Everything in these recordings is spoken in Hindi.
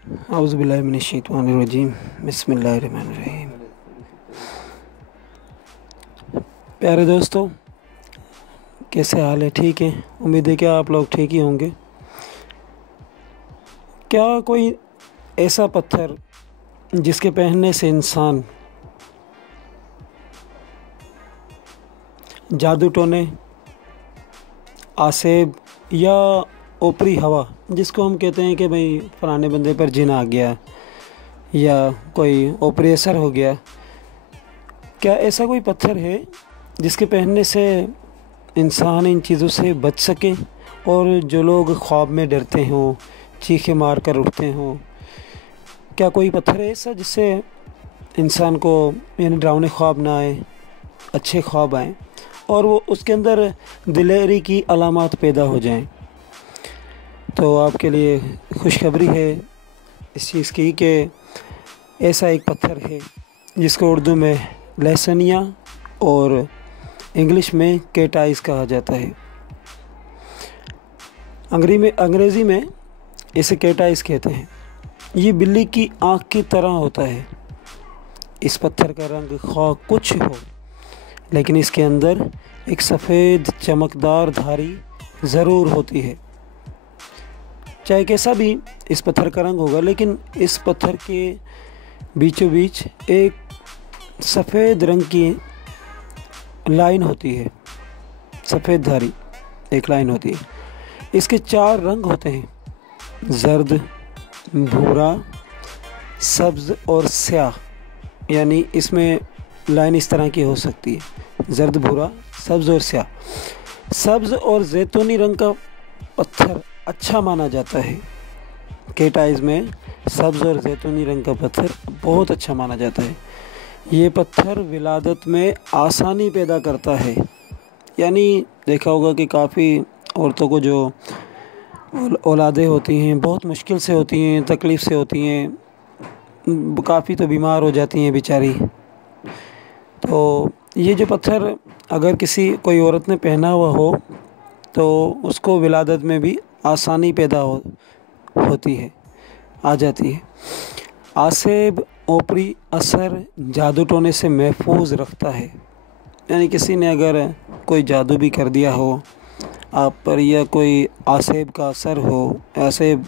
औज़ुबिल्लाहि मिनश्शैतानिर्रजीम बिस्मिल्लाहिर्रहमानिर्रहीम। प्यारे दोस्तों, कैसे हाल है? ठीक है, उम्मीद है कि आप लोग ठीक ही होंगे। क्या कोई ऐसा पत्थर जिसके पहनने से इंसान जादू टोने, आसेब या ऊपरी हवा, जिसको हम कहते हैं कि भाई फलाने बंदे पर जिन आ गया या कोई ऊपरी असर हो गया, क्या ऐसा कोई पत्थर है जिसके पहनने से इंसान इन चीज़ों से बच सके? और जो लोग ख्वाब में डरते हों, चीखें मार कर उठते हों, क्या कोई पत्थर है ऐसा जिससे इंसान को यानी डरावने ख्वाब ना आए, अच्छे ख्वाब आएँ और वो उसके अंदर दिलेरी की अलामात पैदा हो जाएं? तो आपके लिए खुशखबरी है इस चीज़ की कि ऐसा एक पत्थर है जिसको उर्दू में लहसनिया और इंग्लिश में केटाइस कहा जाता है। अंग्रेज़ी में इसे केटाइस कहते हैं। ये बिल्ली की आँख की तरह होता है। इस पत्थर का रंग खा कुछ हो, लेकिन इसके अंदर एक सफ़ेद चमकदार धारी ज़रूर होती है। चाहे कैसा भी इस पत्थर का रंग होगा, लेकिन इस पत्थर के बीचों बीच एक सफ़ेद रंग की लाइन होती है, सफ़ेद धारी एक लाइन होती है। इसके 4 रंग होते हैं: जर्द, भूरा, सब्ज़ और स्याह। यानी इसमें लाइन इस तरह की हो सकती है: जर्द, भूरा, सब्ज़ और स्याह। सब्ज़ और जैतूनी रंग का पत्थर अच्छा माना जाता है। केटाइज़ में सब्ज़ और जैतूनी रंग का पत्थर बहुत अच्छा माना जाता है। ये पत्थर विलादत में आसानी पैदा करता है। यानी देखा होगा कि काफ़ी औरतों को जो औलादें होती हैं बहुत मुश्किल से होती हैं, तकलीफ़ से होती हैं, काफ़ी तो बीमार हो जाती हैं बेचारी। तो ये जो पत्थर अगर कोई औरत ने पहना हुआ हो तो उसको विलादत में भी आसानी पैदा होती है, आ जाती है। आसेब ऊपरी असर जादू टोने से महफूज रखता है। यानी किसी ने अगर कोई जादू भी कर दिया हो आप पर, या कोई आसेब का असर हो, आसेब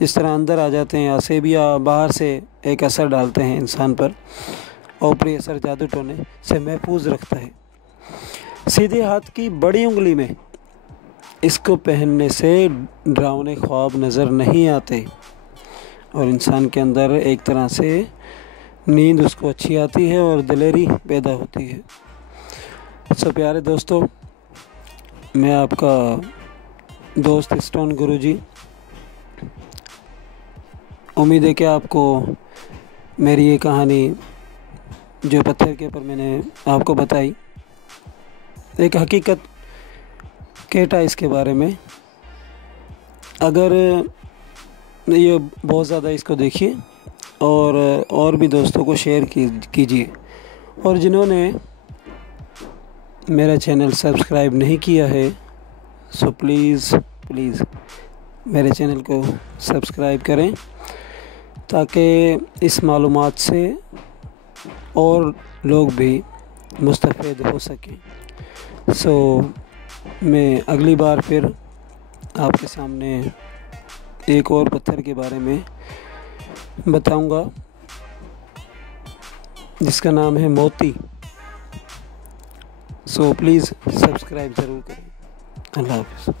जिस तरह अंदर आ जाते हैं आसेब या बाहर से एक असर डालते हैं इंसान पर, ऊपरी असर जादू टोने से महफूज रखता है। सीधे हाथ की बड़ी उंगली में इसको पहनने से डरावने ख्वाब नज़र नहीं आते और इंसान के अंदर एक तरह से नींद उसको अच्छी आती है और दिलेरी पैदा होती है। सो प्यारे दोस्तों, मैं आपका दोस्त स्टोन गुरुजी। उम्मीद है कि आपको मेरी ये कहानी जो पत्थर के ऊपर मैंने आपको बताई, एक हकीकत केटाइस के बारे में, अगर ये बहुत ज़्यादा इसको देखिए और भी दोस्तों को शेयर कीजिए। और जिन्होंने मेरा चैनल सब्सक्राइब नहीं किया है सो प्लीज़ मेरे चैनल को सब्सक्राइब करें ताकि इस मालूमात से और लोग भी मुस्तफ़ीद हो सकें। सो मैं अगली बार फिर आपके सामने एक और पत्थर के बारे में बताऊंगा जिसका नाम है मोती। सो प्लीज़ सब्सक्राइब ज़रूर करें। अल्लाह हाफ़िज़।